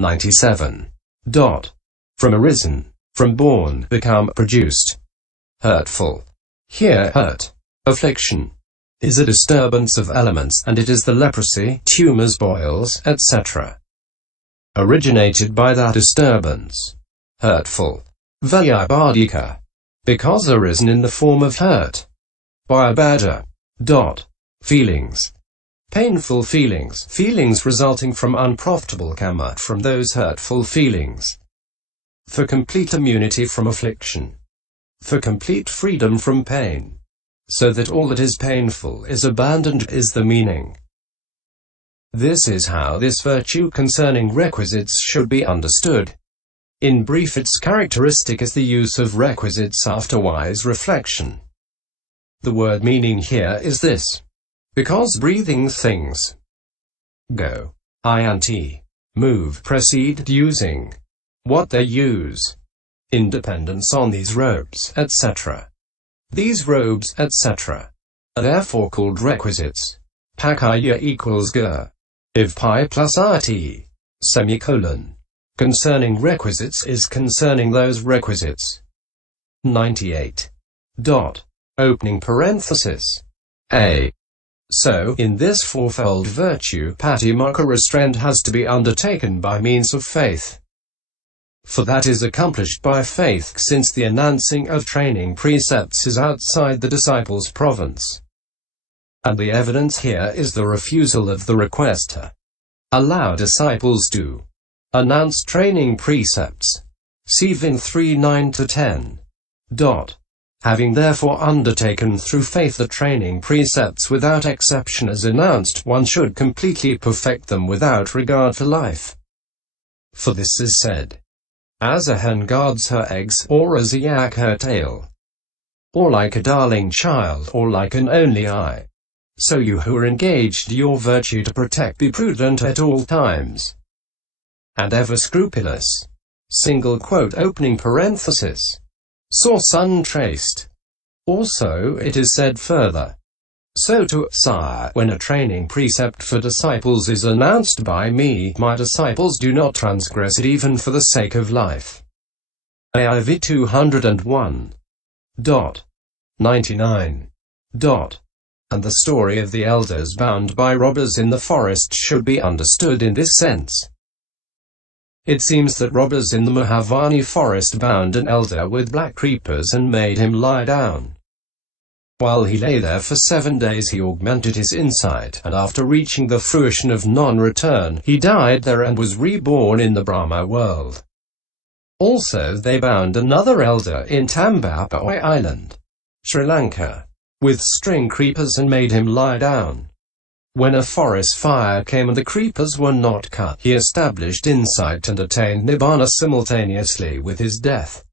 97. From arisen, from born, become, produced. Hurtful. Here hurt, affliction, is a disturbance of elements, and it is the leprosy, tumors, boils, etc. originated by that disturbance. Hurtful. Vyabhadika. Because arisen in the form of hurt. Vyabhada. Feelings. Painful feelings, feelings resulting from unprofitable karma, from those hurtful feelings. For complete immunity from affliction. For complete freedom from pain. So that all that is painful is abandoned, is the meaning. This is how this virtue concerning requisites should be understood. In brief, its characteristic is the use of requisites after wise reflection. The word meaning here is this. Because breathing things go, int, move, proceed, using what they use, independence on these robes, etc. These robes, etc. are therefore called requisites. Pakaya equals ga. If pi plus rt, semicolon. Concerning requisites is concerning those requisites. 98. Opening parenthesis. A. So, in this fourfold virtue, patimokkha restraint has to be undertaken by means of faith. For that is accomplished by faith, since the announcing of training precepts is outside the disciple's province. And the evidence here is the refusal of the request to allow disciples to announce training precepts. See Vin 3 9-10. Having therefore undertaken through faith the training precepts without exception as announced, one should completely perfect them without regard for life. For this is said, as a hen guards her eggs, or as a yak her tail, or like a darling child, or like an only eye. So you who are engaged your virtue to protect, be prudent at all times, and ever scrupulous. Opening parenthesis. Source untraced. Also, it is said further. So to sire, when a training precept for disciples is announced by me, my disciples do not transgress it even for the sake of life. AIV 201. 99. And the story of the elders bound by robbers in the forest should be understood in this sense. It seems that robbers in the Mahavani forest bound an elder with black creepers and made him lie down. While he lay there for 7 days he augmented his insight, and after reaching the fruition of non-return, he died there and was reborn in the Brahma world. Also they bound another elder in Tambapoi Island, Sri Lanka, with string creepers and made him lie down. When a forest fire came and the creepers were not cut, he established insight and attained nibbana simultaneously with his death.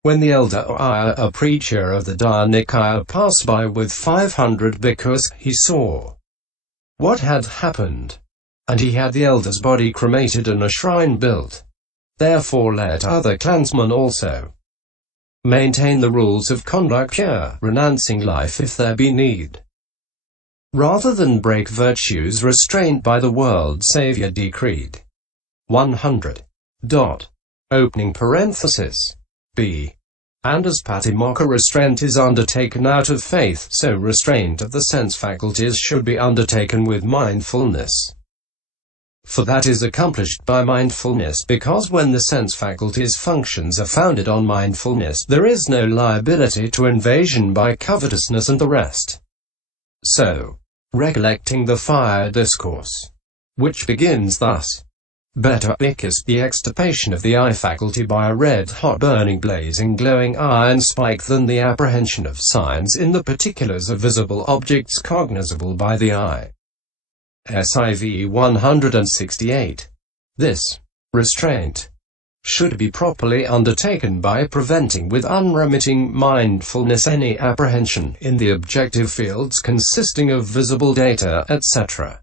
When the elder Oya, a preacher of the Daya Nikaya, passed by with 500 bhikkhus, he saw what had happened, and he had the elder's body cremated and a shrine built. Therefore let other clansmen also maintain the rules of conduct here, renouncing life if there be need, rather than break virtues restrained by the world Savior decreed. 100. Opening parenthesis. B. And as patimokkha restraint is undertaken out of faith, so restraint of the sense faculties should be undertaken with mindfulness. For that is accomplished by mindfulness, because when the sense faculties' functions are founded on mindfulness, there is no liability to invasion by covetousness and the rest. So, recollecting the fire discourse, which begins thus, better is the extirpation of the eye faculty by a red-hot burning blazing glowing iron spike than the apprehension of signs in the particulars of visible objects cognizable by the eye. SIV 168. This restraint should be properly undertaken by preventing with unremitting mindfulness any apprehension in the objective fields consisting of visible data, etc.,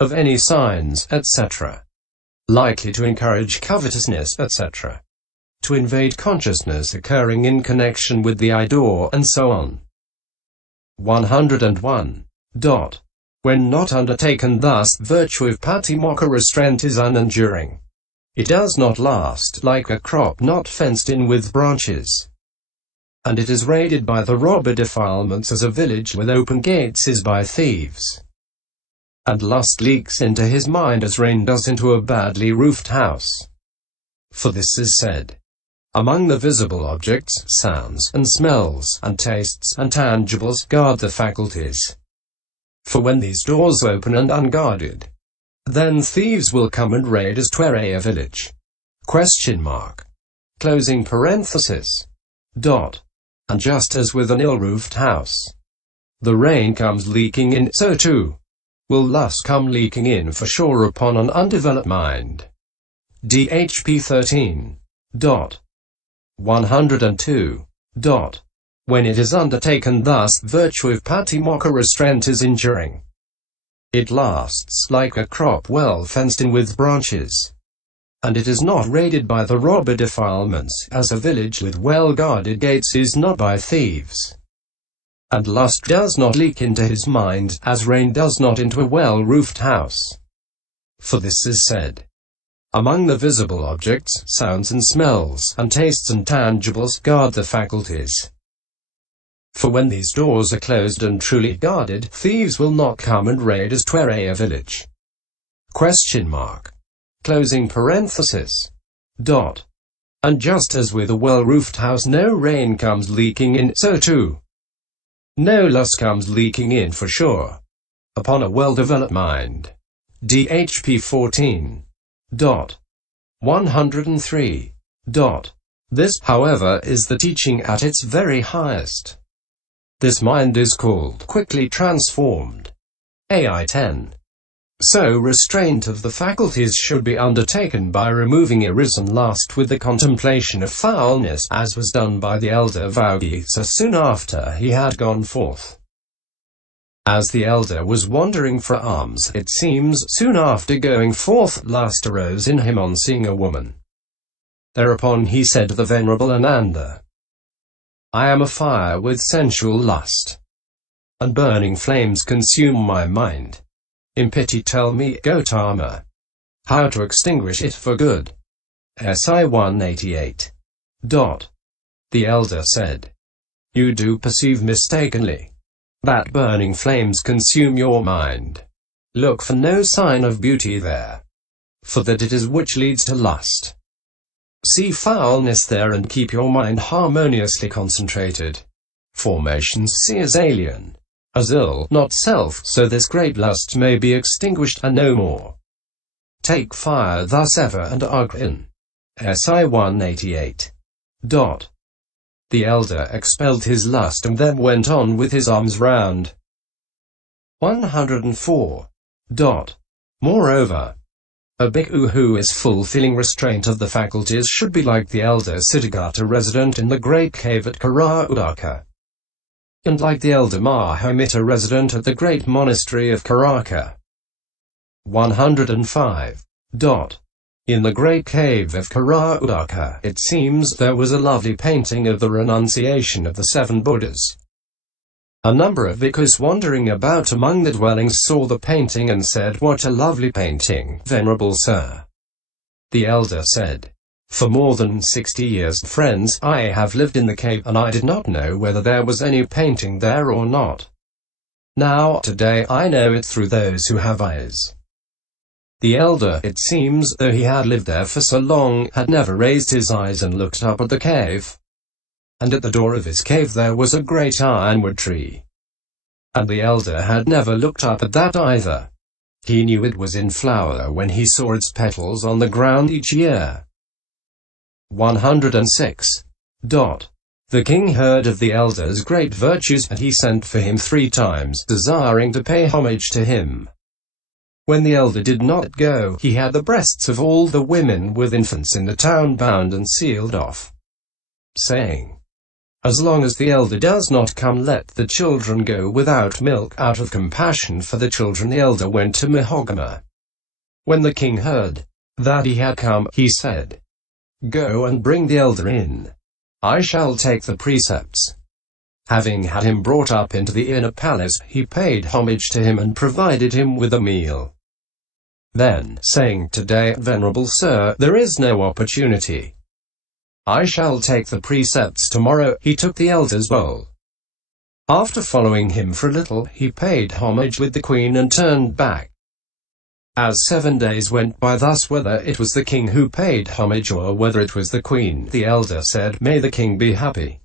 of any signs, etc., likely to encourage covetousness, etc., to invade consciousness occurring in connection with the eye door, and so on. 101. When not undertaken thus, virtue of patimokkha restraint is unenduring. It does not last, like a crop not fenced in with branches. And it is raided by the robber. Defilements as a village with open gates is by thieves. And lust leaks into his mind as rain does into a badly roofed house. For this is said, among the visible objects, sounds, and smells, and tastes, and tangibles, guard the faculties. For when these doors open and unguarded, then thieves will come and raid as 'twere a village. Question mark. Closing parenthesis. Dot. And just as with an ill-roofed house, the rain comes leaking in, so too will lust come leaking in for sure upon an undeveloped mind. DHP 13. Dot. 102. Dot. When it is undertaken thus, virtue of patimokkha restraint is enduring. It lasts like a crop well fenced in with branches. And it is not raided by the robber. Defilements as a village with well-guarded gates is not by thieves. And lust does not leak into his mind, as rain does not into a well-roofed house. For this is said, among the visible objects, sounds and smells, and tastes and tangibles, guard the faculties. For when these doors are closed and truly guarded, thieves will not come and raid as 'twere a village. Question mark. Closing parenthesis. Dot. And just as with a well-roofed house no rain comes leaking in, so too no lust comes leaking in for sure upon a well-developed mind. DHP 14. Dot. 103. Dot. This, however, is the teaching at its very highest. This mind is called quickly transformed. AI 10. So restraint of the faculties should be undertaken by removing arisen lust with the contemplation of foulness, as was done by the elder Vaugisa soon after he had gone forth. As the elder was wandering for alms, it seems, soon after going forth, lust arose in him on seeing a woman. Thereupon he said to the Venerable Ananda, I am afire with sensual lust, and burning flames consume my mind. In pity tell me, Gautama, how to extinguish it for good. SI 188. Dot. The elder said, you do perceive mistakenly that burning flames consume your mind. Look for no sign of beauty there, for that it is which leads to lust. See foulness there and keep your mind harmoniously concentrated. Formations see as alien, as ill, not self, so this great lust may be extinguished and no more. Take fire thus ever and Herein. SI 188. Dot. The elder expelled his lust and then went on with his alms round. 104. Dot. Moreover, a bhikkhu who is fulfilling restraint of the faculties should be like the elder Siddhartha resident in the great cave at Karauddaka, and like the elder Mahamitta resident at the great monastery of Karaka. 105. Dot. In the great cave of Karauddaka, it seems, there was a lovely painting of the renunciation of the 7 Buddhas. A number of bhikkhus wandering about among the dwellings saw the painting and said, what a lovely painting, venerable sir. The elder said, for more than 60 years, friends, I have lived in the cave, and I did not know whether there was any painting there or not. Now, today, I know it through those who have eyes. The elder, it seems, though he had lived there for so long, had never raised his eyes and looked up at the cave. And at the door of his cave there was a great ironwood tree. And the elder had never looked up at that either. He knew it was in flower when he saw its petals on the ground each year. 106. Dot. The king heard of the elder's great virtues, and he sent for him 3 times, desiring to pay homage to him. When the elder did not go, he had the breasts of all the women with infants in the town bound and sealed off, saying, as long as the elder does not come, let the children go without milk. Out of compassion for the children, the elder went to Mahogama. When the king heard that he had come, he said, go and bring the elder in. I shall take the precepts. Having had him brought up into the inner palace, he paid homage to him and provided him with a meal. Then, saying, "Today, venerable sir, there is no opportunity. I shall take the precepts tomorrow," he took the elder's bowl. After following him for a little, he paid homage with the queen and turned back. As 7 days went by thus, whether it was the king who paid homage or whether it was the queen, the elder said, "May the king be happy."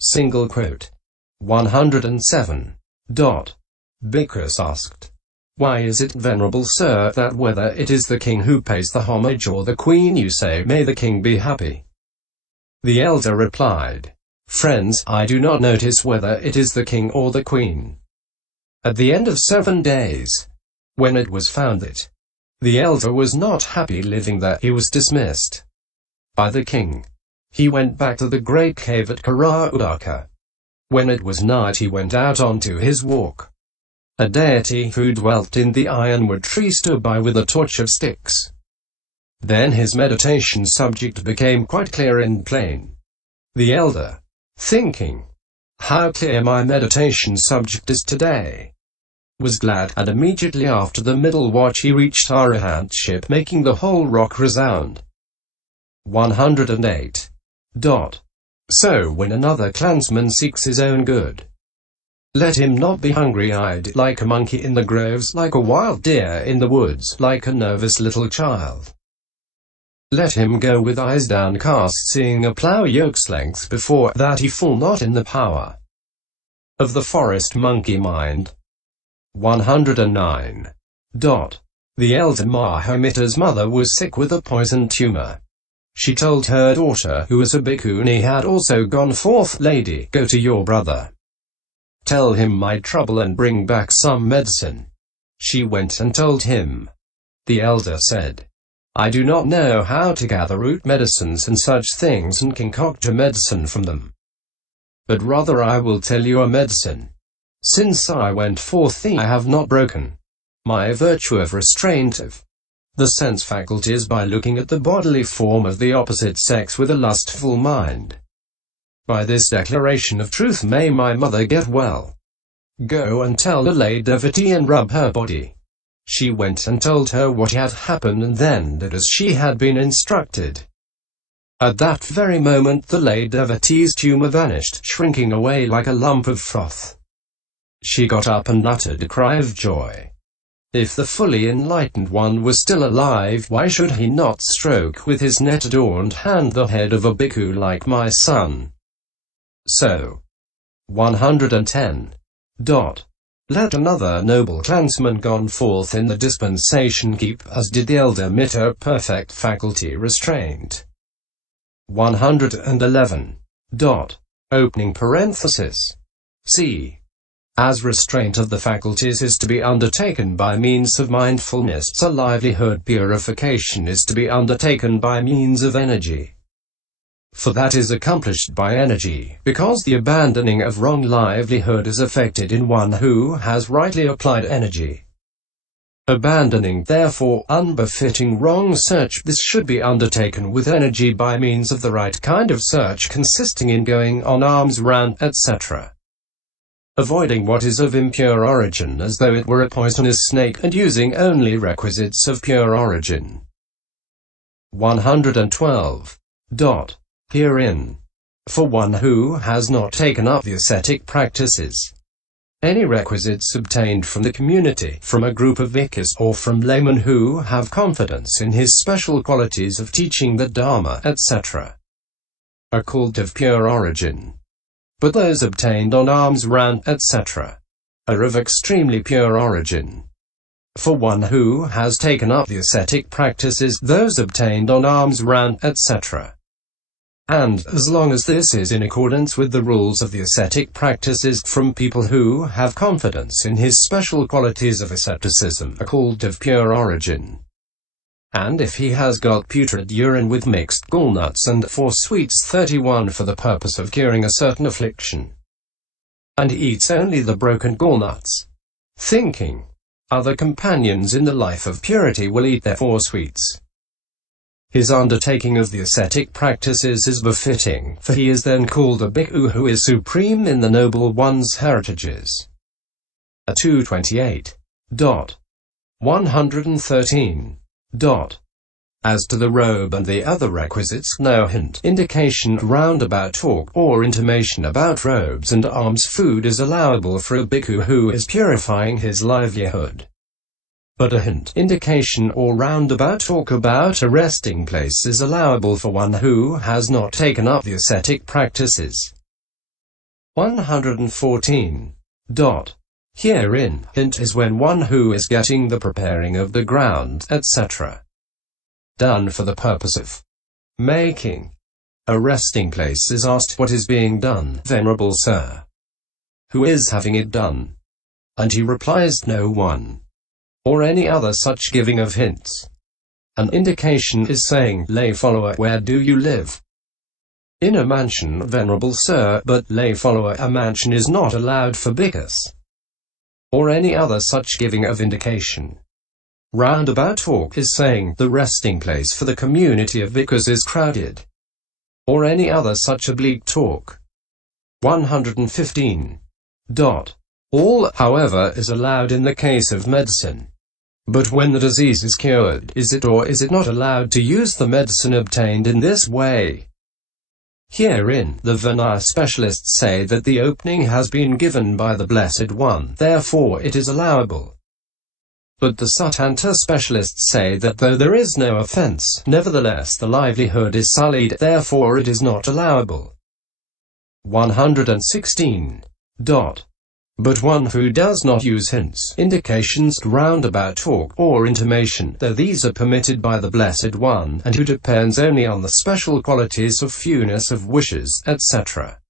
Single quote. 107. Bhikkhus asked, "Why is it, venerable sir, that whether it is the king who pays the homage or the queen you say, 'May the king be happy'?" The elder replied, "Friends, I do not notice whether it is the king or the queen." At the end of 7 days, when it was found that the elder was not happy living there, he was dismissed by the king. He went back to the great cave at Karaudaka. When it was night, he went out onto his walk. A deity who dwelt in the ironwood tree stood by with a torch of sticks. Then his meditation subject became quite clear and plain. The elder, thinking, "How clear my meditation subject is today," was glad, and immediately after the middle watch he reached arahantship, making the whole rock resound. 108. So when another clansman seeks his own good, let him not be hungry-eyed, like a monkey in the groves, like a wild deer in the woods, like a nervous little child. Let him go with eyes downcast, seeing a plough yoke's length before, that he fall not in the power of the forest monkey mind. 109. The elder Mahometa's mother was sick with a poison tumor. She told her daughter, who was a bhikkhu and he had also gone forth, "Lady, go to your brother. Tell him my trouble and bring back some medicine." She went and told him. The elder said, "I do not know how to gather root medicines and such things and concoct a medicine from them. But rather I will tell you a medicine. Since I went forth, I have not broken my virtue of restraint of the sense faculties by looking at the bodily form of the opposite sex with a lustful mind. By this declaration of truth may my mother get well. Go and tell the lay devotee and rub her body." She went and told her what had happened and then did as she had been instructed. At that very moment the lay devotee's tumor vanished, shrinking away like a lump of froth. She got up and uttered a cry of joy. If the fully enlightened one was still alive, why should he not stroke with his net-adorned hand the head of a bhikkhu like my son? So. 110. Let another noble clansman gone forth in the dispensation keep, as did the elder Mitta, perfect faculty restraint. 111. Opening parenthesis. C. As restraint of the faculties is to be undertaken by means of mindfulness, so livelihood purification is to be undertaken by means of energy. For that is accomplished by energy, because the abandoning of wrong livelihood is effected in one who has rightly applied energy. Abandoning, therefore, unbefitting wrong search, this should be undertaken with energy by means of the right kind of search, consisting in going on alms round, etc. Avoiding what is of impure origin as though it were a poisonous snake, and using only requisites of pure origin. 112. Herein. For one who has not taken up the ascetic practices, any requisites obtained from the community, from a group of bhikkhus, or from laymen who have confidence in his special qualities of teaching the Dhamma, etc., are called of pure origin. But those obtained on alms round, etc., are of extremely pure origin. For one who has taken up the ascetic practices, those obtained on alms round, etc., and, as long as this is in accordance with the rules of the ascetic practices, from people who have confidence in his special qualities of asceticism, are called of pure origin. And if he has got putrid urine with mixed gall nuts and 4 sweets 31 for the purpose of curing a certain affliction, and eats only the broken gall nuts, thinking, other companions in the life of purity will eat their 4 sweets, His undertaking of the ascetic practices is befitting, for he is then called a bhikkhu who is supreme in the Noble One's heritages. 228. 113. As to the robe and the other requisites, no hint, indication, roundabout talk, or intimation about robes and alms food is allowable for a bhikkhu who is purifying his livelihood. But a hint, indication, or roundabout talk about a resting place is allowable for one who has not taken up the ascetic practices. 114. Herein, hint is when one who is getting the preparing of the ground, etc., done for the purpose of making a resting place is asked, what is being done, Venerable Sir? Who is having it done? And he replies, no one. Or any other such giving of hints. An indication is saying, lay follower, where do you live? In a mansion, Venerable Sir, but lay follower, a mansion is not allowed for bhikkhus. Or any other such giving of indication. Roundabout talk is saying, the resting place for the community of bhikkhus is crowded. Or any other such oblique talk. 115. All, however, is allowed in the case of medicine. But when the disease is cured, is it or is it not allowed to use the medicine obtained in this way? Herein, the Vinaya specialists say that the opening has been given by the Blessed One, therefore it is allowable. But the Siddhanta specialists say that though there is no offense, nevertheless the livelihood is sullied, therefore it is not allowable. 116. But one who does not use hints, indications, roundabout talk, or intimation, though these are permitted by the Blessed One, and who depends only on the special qualities of fewness of wishes, etc.,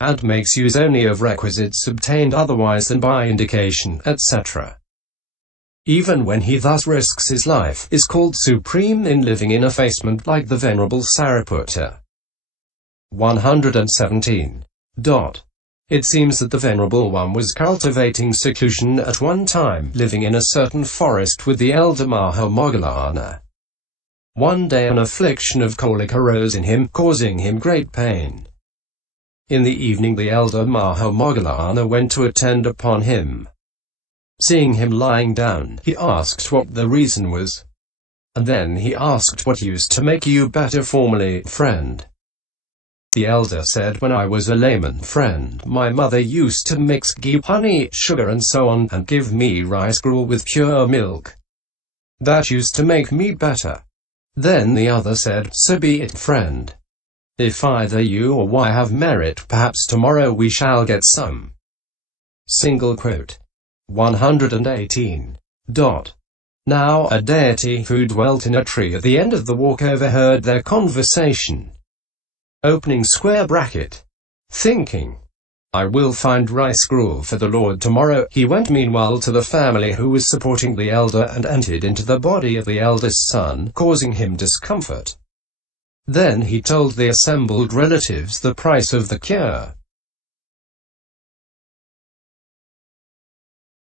and makes use only of requisites obtained otherwise than by indication, etc., even when he thus risks his life, is called supreme in living in effacement like the Venerable Sariputta. 117. It seems that the Venerable One was cultivating seclusion at one time, living in a certain forest with the elder Mahamoggallana. One day an affliction of colic arose in him, causing him great pain. In the evening the elder Mahamoggallana went to attend upon him. Seeing him lying down, he asked what the reason was. And then he asked, what used to make you better formerly, friend? The elder said, when I was a layman, friend, my mother used to mix ghee, honey, sugar and so on, and give me rice gruel with pure milk. That used to make me better. Then the other said, so be it, friend. If either you or I have merit, perhaps tomorrow we shall get some. Single quote. 118. Now a deity who dwelt in a tree at the end of the walk overheard their conversation. Opening square bracket. Thinking, I will find rice gruel for the Lord tomorrow, he went meanwhile to the family who was supporting the elder and entered into the body of the eldest son, causing him discomfort. Then he told the assembled relatives the price of the cure.